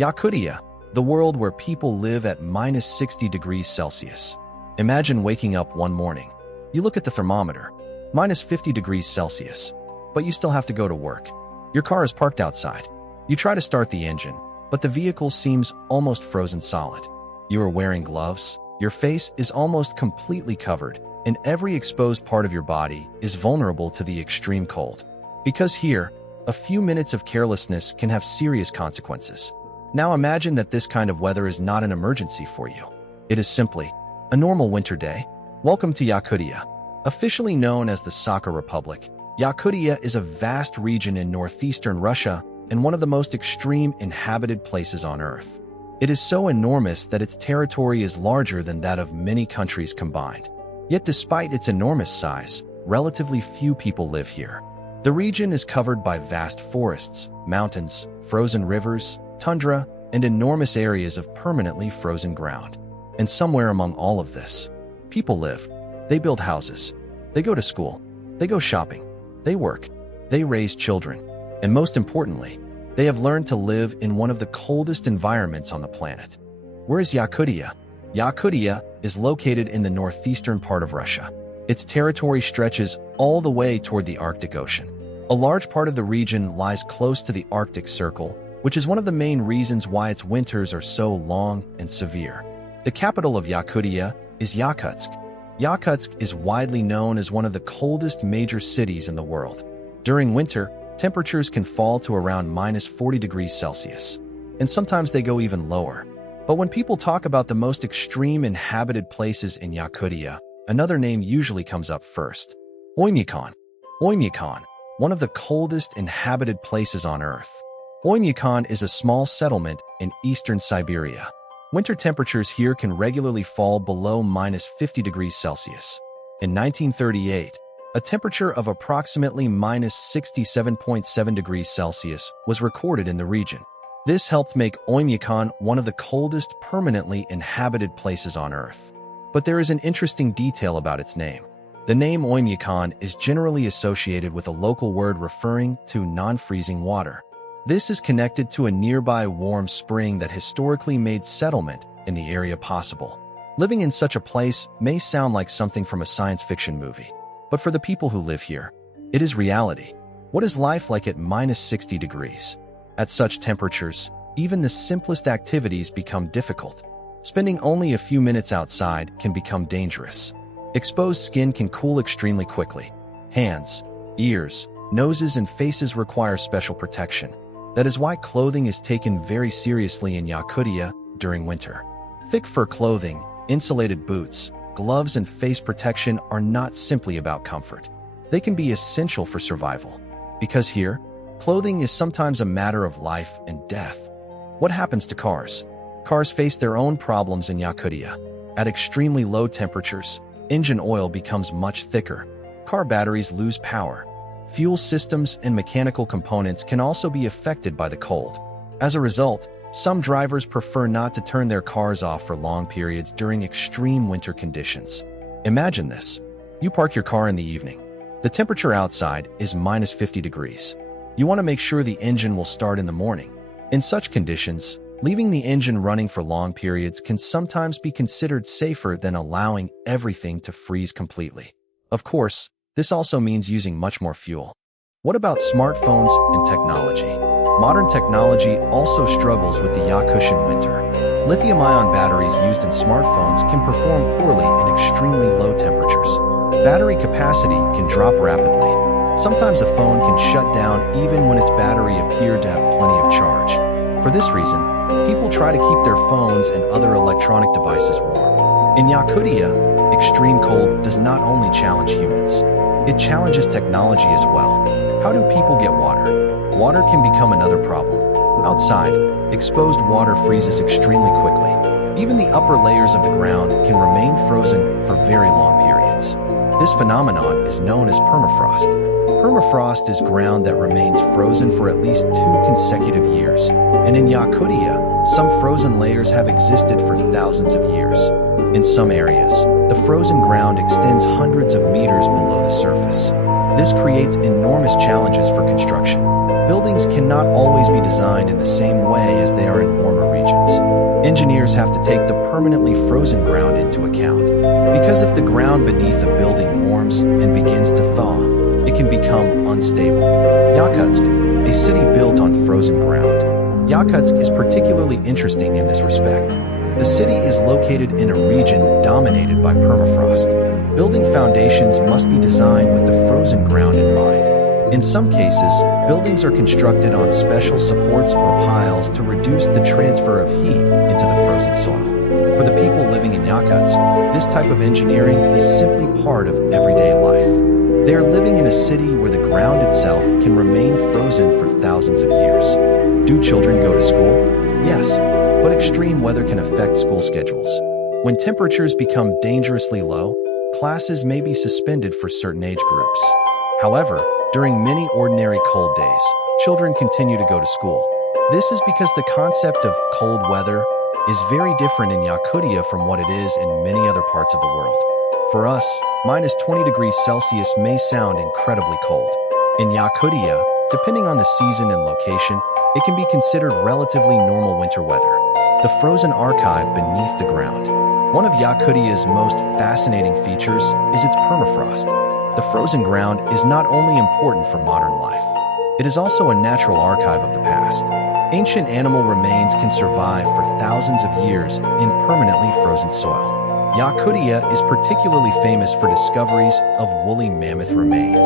Yakutia, the world where people live at minus 60 degrees Celsius. Imagine waking up one morning. You look at the thermometer, minus 50 degrees Celsius, but you still have to go to work. Your car is parked outside. You try to start the engine, but the vehicle seems almost frozen solid. You are wearing gloves, your face is almost completely covered, and every exposed part of your body is vulnerable to the extreme cold. Because here, a few minutes of carelessness can have serious consequences. Now imagine that this kind of weather is not an emergency for you. It is simply a normal winter day. Welcome to Yakutia. Officially known as the Sakha Republic, Yakutia is a vast region in northeastern Russia and one of the most extreme inhabited places on Earth. It is so enormous that its territory is larger than that of many countries combined. Yet despite its enormous size, relatively few people live here. The region is covered by vast forests, mountains, frozen rivers, tundra, and enormous areas of permanently frozen ground. And somewhere among all of this, people live. They build houses. They go to school. They go shopping. They work. They raise children. And most importantly, they have learned to live in one of the coldest environments on the planet. Where is Yakutia? Yakutia is located in the northeastern part of Russia. Its territory stretches all the way toward the Arctic Ocean. A large part of the region lies close to the Arctic Circle, which is one of the main reasons why its winters are so long and severe. The capital of Yakutia is Yakutsk. Yakutsk is widely known as one of the coldest major cities in the world. During winter, temperatures can fall to around minus 40 degrees Celsius, and sometimes they go even lower. But when people talk about the most extreme inhabited places in Yakutia, another name usually comes up first: Oymyakon. Oymyakon, one of the coldest inhabited places on Earth. Oymyakon is a small settlement in eastern Siberia. Winter temperatures here can regularly fall below minus 50 degrees Celsius. In 1938, a temperature of approximately minus 67.7 degrees Celsius was recorded in the region. This helped make Oymyakon one of the coldest permanently inhabited places on Earth. But there is an interesting detail about its name. The name Oymyakon is generally associated with a local word referring to non-freezing water. This is connected to a nearby warm spring that historically made settlement in the area possible. Living in such a place may sound like something from a science fiction movie, but for the people who live here, it is reality. What is life like at minus 60 degrees? At such temperatures, even the simplest activities become difficult. Spending only a few minutes outside can become dangerous. Exposed skin can cool extremely quickly. Hands, ears, noses, and faces require special protection. That is why clothing is taken very seriously in Yakutia during winter. Thick fur clothing, insulated boots, gloves, and face protection are not simply about comfort. They can be essential for survival. Because here, clothing is sometimes a matter of life and death. What happens to cars? Cars face their own problems in Yakutia. At extremely low temperatures, engine oil becomes much thicker. Car batteries lose power. Fuel systems and mechanical components can also be affected by the cold. As a result, some drivers prefer not to turn their cars off for long periods during extreme winter conditions. Imagine this. You park your car in the evening. The temperature outside is minus 50 degrees. You want to make sure the engine will start in the morning. In such conditions, leaving the engine running for long periods can sometimes be considered safer than allowing everything to freeze completely. Of course, this also means using much more fuel. What about smartphones and technology? Modern technology also struggles with the Yakutian winter. Lithium-ion batteries used in smartphones can perform poorly in extremely low temperatures. Battery capacity can drop rapidly. Sometimes a phone can shut down even when its battery appeared to have plenty of charge. For this reason, people try to keep their phones and other electronic devices warm. In Yakutia, extreme cold does not only challenge humans. It challenges technology as well. How do people get water? Water can become another problem. Outside, exposed water freezes extremely quickly. Even the upper layers of the ground can remain frozen for very long periods. This phenomenon is known as permafrost. Permafrost is ground that remains frozen for at least 2 consecutive years. And in Yakutia, some frozen layers have existed for thousands of years. In some areas, the frozen ground extends hundreds of meters below the surface. This creates enormous challenges for construction. Buildings cannot always be designed in the same way as they are in warmer regions. Engineers have to take the permanently frozen ground into account, because if the ground beneath a building warms and begins to thaw, it can become unstable. Yakutsk, a city built on frozen ground. Yakutsk is particularly interesting in this respect. The city is located in a region dominated by permafrost. Building foundations must be designed with the frozen ground in mind. In some cases, buildings are constructed on special supports or piles to reduce the transfer of heat into the frozen soil. For the people living in Yakutsk, this type of engineering is simply part of everyday life. They are living in a city where the ground itself can remain frozen for thousands of years. Do children go to school? Yes, but extreme weather can affect school schedules. When temperatures become dangerously low, classes may be suspended for certain age groups. However, during many ordinary cold days, children continue to go to school. This is because the concept of cold weather is very different in Yakutia from what it is in many other parts of the world. For us, minus 20 degrees Celsius may sound incredibly cold. In Yakutia, depending on the season and location, it can be considered relatively normal winter weather. The frozen archive beneath the ground. One of Yakutia's most fascinating features is its permafrost. The frozen ground is not only important for modern life, it is also a natural archive of the past. Ancient animal remains can survive for thousands of years in permanently frozen soil. Yakutia is particularly famous for discoveries of woolly mammoth remains.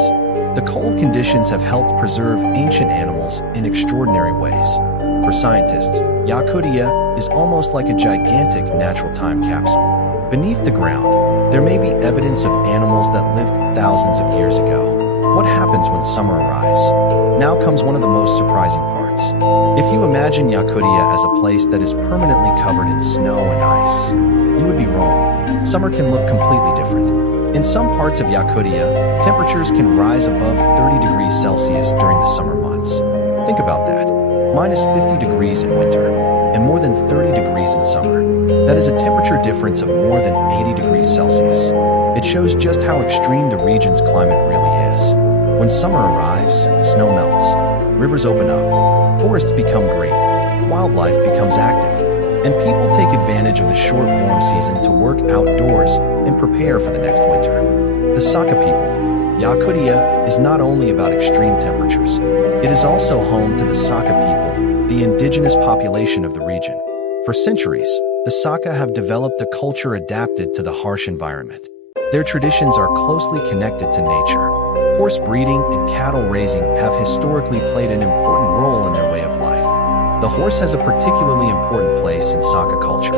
The cold conditions have helped preserve ancient animals in extraordinary ways. For scientists, Yakutia is almost like a gigantic natural time capsule. Beneath the ground, there may be evidence of animals that lived thousands of years ago. What happens when summer arrives? Now comes one of the most surprising parts. If you imagine Yakutia as a place that is permanently covered in snow and ice, you would be wrong. Summer can look completely different. In some parts of Yakutia, temperatures can rise above 30 degrees Celsius during the summer months. Think about that. Minus 50 degrees in winter, and more than 30 degrees in summer. That is a temperature difference of more than 80 degrees Celsius. It shows just how extreme the region's climate really is. When summer arrives, snow melts, rivers open up, forests become green, wildlife becomes active, and people take advantage of the short warm season to work outdoors and prepare for the next winter. The Sakha people. Yakutia is not only about extreme temperatures, it is also home to the Sakha people, the indigenous population of the region. For centuries, the Sakha have developed a culture adapted to the harsh environment. Their traditions are closely connected to nature. Horse breeding and cattle raising have historically played an important role in their way of life. The horse has a particularly important place in Sakha culture.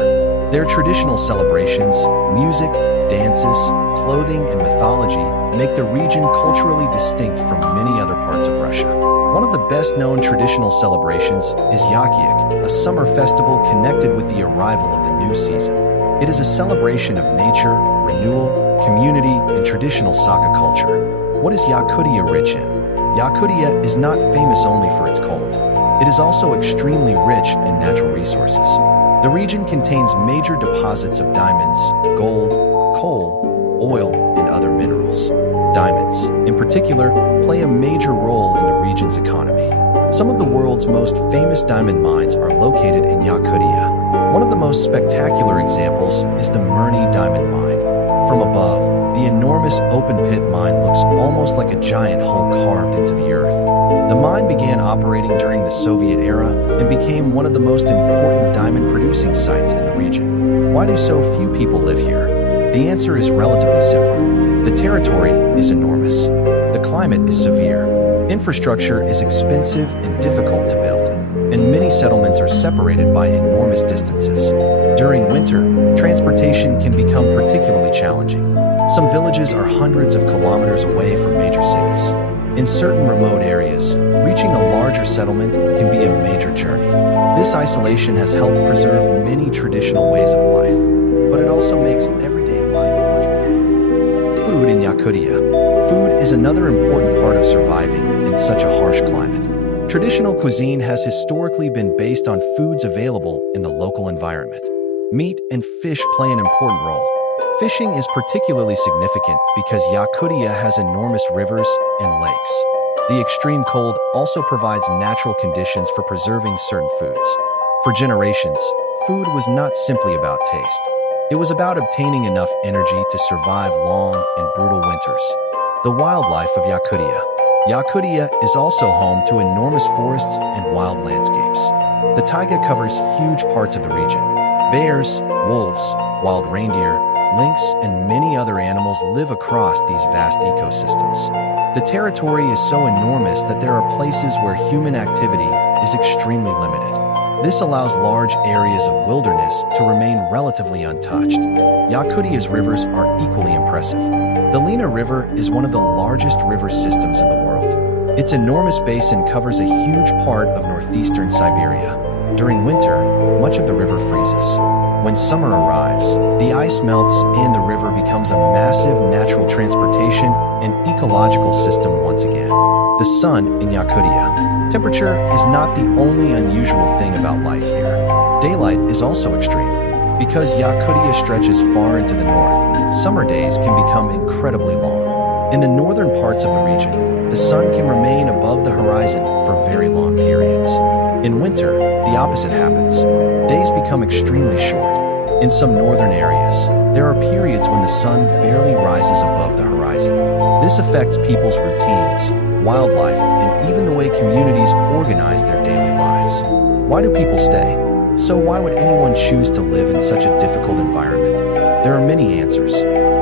Their traditional celebrations, music, dances, clothing, and mythology make the region culturally distinct from many other parts of Russia. One of the best-known traditional celebrations is Yakutia, a summer festival connected with the arrival of the new season. It is a celebration of nature, renewal, community, and traditional Sakha culture. What is Yakutia rich in? Yakutia is not famous only for its cold. It is also extremely rich in natural resources. The region contains major deposits of diamonds, gold, coal, oil, and other minerals. Diamonds, in particular, play a major role in the region's economy. Some of the world's most famous diamond mines are located in Yakutia. One of the most spectacular examples is the Mirny diamond mine. From above, the enormous open-pit mine looks almost like a giant hole carved into the earth. The mine began operating during the Soviet era and became one of the most important diamond-producing sites in the region. Why do so few people live here? The answer is relatively simple. The territory is enormous. The climate is severe. Infrastructure is expensive and difficult to build, and many settlements are separated by enormous distances. During winter, transportation can become particularly challenging. Some villages are hundreds of kilometers away from major cities. In certain remote areas, reaching a larger settlement can be a major journey. This isolation has helped preserve many traditional ways of life, but it also makes everyday life much more. Food in Yakutia. Food is another important part of surviving in such a harsh climate. Traditional cuisine has historically been based on foods available in the local environment. Meat and fish play an important role. Fishing is particularly significant because Yakutia has enormous rivers and lakes. The extreme cold also provides natural conditions for preserving certain foods. For generations, food was not simply about taste. It was about obtaining enough energy to survive long and brutal winters. The wildlife of Yakutia. Yakutia is also home to enormous forests and wild landscapes. The taiga covers huge parts of the region. Bears, wolves, wild reindeer, lynx, and many other animals live across these vast ecosystems. The territory is so enormous that there are places where human activity is extremely limited. This allows large areas of wilderness to remain relatively untouched. Yakutia's rivers are equally impressive. The Lena River is one of the largest river systems in the world. Its enormous basin covers a huge part of northeastern Siberia. During winter, much of the river freezes. When summer arrives, the ice melts and the river becomes a massive natural transportation and ecological system once again. The sun in Yakutia. Temperature is not the only unusual thing about life here. Daylight is also extreme. Because Yakutia stretches far into the north, summer days can become incredibly long. In the northern parts of the region, the sun can remain above the horizon for very long periods. In winter, the opposite happens. Days become extremely short. In some northern areas, there are periods when the sun barely rises above the horizon. This affects people's routines, wildlife, and even the way communities organize their daily lives. Why do people stay? So why would anyone choose to live in such a difficult environment? There are many answers.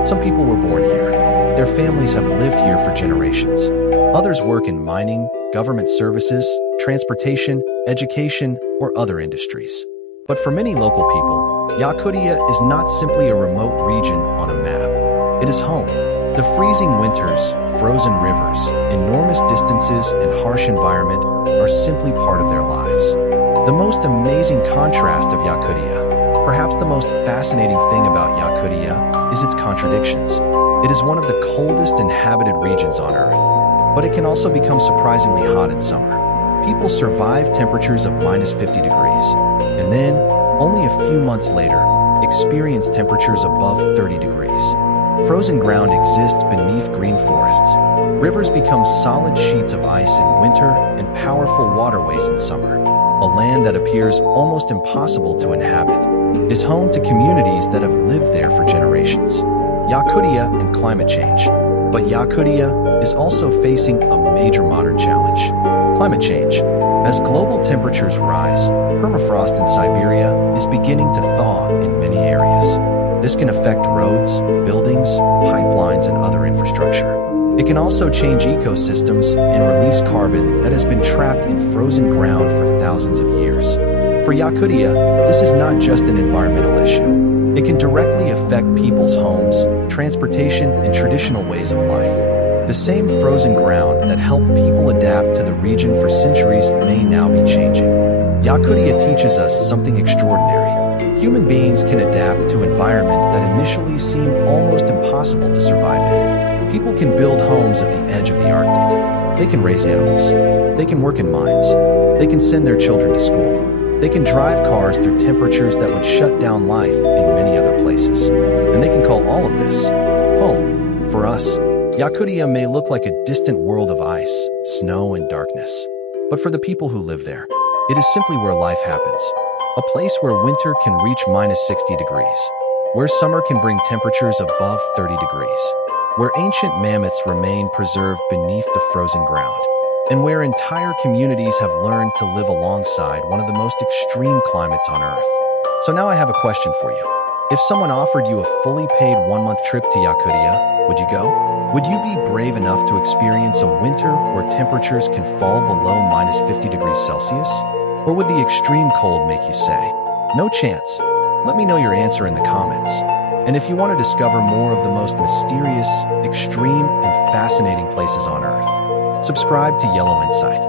Some people were born here. Their families have lived here for generations. Others work in mining, government services, transportation, education, or other industries. But for many local people, Yakutia is not simply a remote region on a map. It is home. The freezing winters, frozen rivers, enormous distances, and harsh environment are simply part of their lives. The most amazing contrast of Yakutia, perhaps the most fascinating thing about Yakutia, is its contradictions. It is one of the coldest inhabited regions on Earth, but it can also become surprisingly hot in summer. People survive temperatures of -50 degrees, and then, only a few months later, experience temperatures above 30 degrees. Frozen ground exists beneath green forests. Rivers become solid sheets of ice in winter and powerful waterways in summer. A land that appears almost impossible to inhabit is home to communities that have lived there for generations. Yakutia and climate change. But Yakutia is also facing a major modern challenge. Climate change. As global temperatures rise, permafrost in Siberia is beginning to thaw in many areas. This can affect roads, buildings, pipelines, and other infrastructure. It can also change ecosystems and release carbon that has been trapped in frozen ground for thousands of years. For Yakutia, this is not just an environmental issue. It can directly affect people's homes, transportation, and traditional ways of life. The same frozen ground that helped people adapt to the region for centuries may now be changing. Yakutia teaches us something extraordinary. Human beings can adapt to environments that initially seem almost impossible to survive in. People can build homes at the edge of the Arctic. They can raise animals. They can work in mines. They can send their children to school. They can drive cars through temperatures that would shut down life in many other places. And they can call all of this home. For us, Yakutia may look like a distant world of ice, snow, and darkness. But for the people who live there, it is simply where life happens. A place where winter can reach -60 degrees, where summer can bring temperatures above 30 degrees, where ancient mammoths remain preserved beneath the frozen ground, and where entire communities have learned to live alongside one of the most extreme climates on Earth. So now I have a question for you. If someone offered you a fully paid one-month trip to Yakutia, would you go? Would you be brave enough to experience a winter where temperatures can fall below -50 degrees Celsius? Or would the extreme cold make you say, no chance? Let me know your answer in the comments. And if you want to discover more of the most mysterious, extreme, and fascinating places on Earth, subscribe to Yellow Insight.